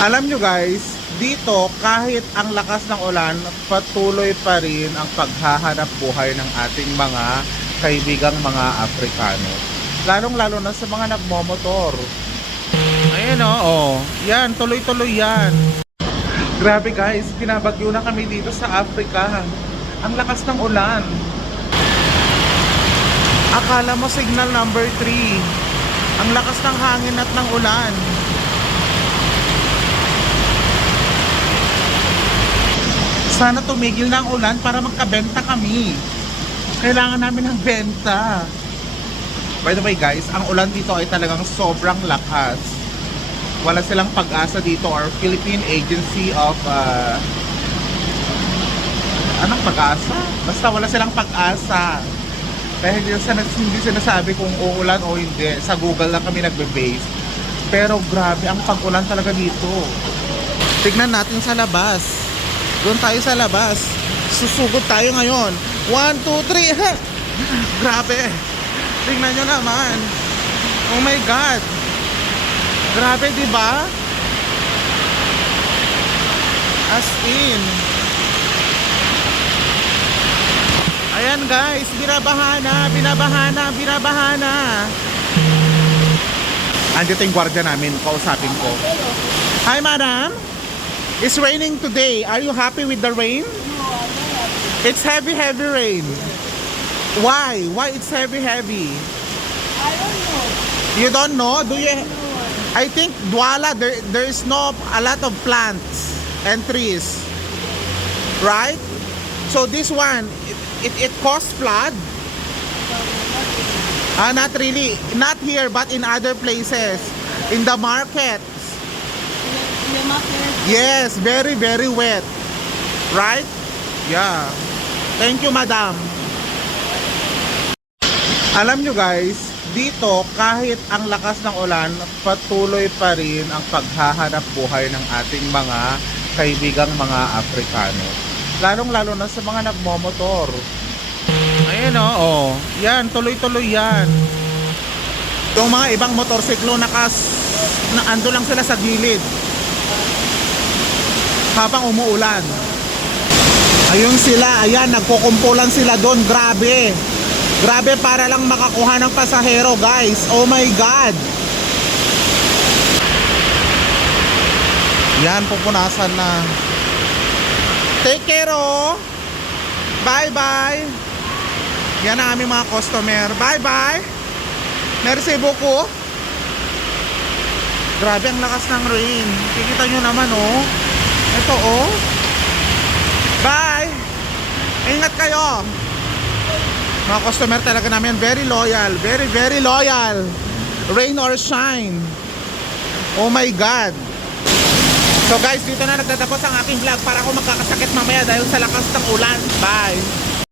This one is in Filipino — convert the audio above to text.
Alam nyo guys, dito kahit ang lakas ng ulan, patuloy pa rin ang paghahanap buhay ng ating mga kaibigang mga Afrikano. Lalong lalo na sa mga nagmomotor. Ayan o, oh, yan, tuloy-tuloy yan. Grabe guys, pinabagyo na kami dito sa Africa. Ang lakas ng ulan. Akala mo signal number 3. Ang lakas ng hangin at ng ulan. Sana tumigil na ang ulan para magkabenta kami. Kailangan namin ng benta. By the way guys, ang ulan dito ay talagang sobrang lakas. Wala silang pag-asa dito or Philippine Agency of uh, anong pag-asa? Basta wala silang pag-asa. Kaya hindi, hindi sinasabi kung uulan o hindi. Sa Google lang kami nagbe-base. Pero grabe ang pag-ulan talaga dito. Tignan natin sa labas. Doon tayo sa labas. Susugod tayo ngayon. 1, 2, 3. Ha! Grabe. Tingnan nyo naman. Oh my God. Grabe, di ba? As in. Ayan guys, binabahana, binabahana, binabahana. Andito yung gwardiya namin, kausapin ko. Hi madam, it's raining today. Are you happy with the rain? It's heavy, heavy rain. Why? Why it's heavy, heavy? I don't know. You don't know? Do you? I think Douala there there is no a lot of plants and trees, right? So this one it it, it caused flood. Ah, not really. Not here, but in other places, in the market. Yes, very very wet, right? Yeah. Thank you, madam. Alam nyo guys, dito kahit ang lakas ng ulan, patuloy pa rin ang paghahanap buhay ng ating mga kaibigang mga Afrikano. Lalong lalo na sa mga nagmomotor. Ayan o, oh, yan, tuloy-tuloy yan. Yung mga ibang motorsiklo nakas, na ando lang sila sa gilid habang umuulan. Ayun sila, ayan, nagkukumpulan sila doon, grabe. Grabe para lang makakuha ng pasahero, guys. Oh my God. Yan, pupunasan na. Take care, oh. Bye-bye. Yan ang aming mga customer. Bye-bye. Merci beaucoup. Grabe ang lakas ng rain. Kikita nyo naman, oh. Ito, oh. Bye! Ingat kayo! Mga customer talaga namin, very loyal. Very, very loyal. Rain or shine. Oh my God. So guys, dito na nagtatapos ang aking vlog para ako magkakasakit mamaya dahil sa lakas ng ulan. Bye!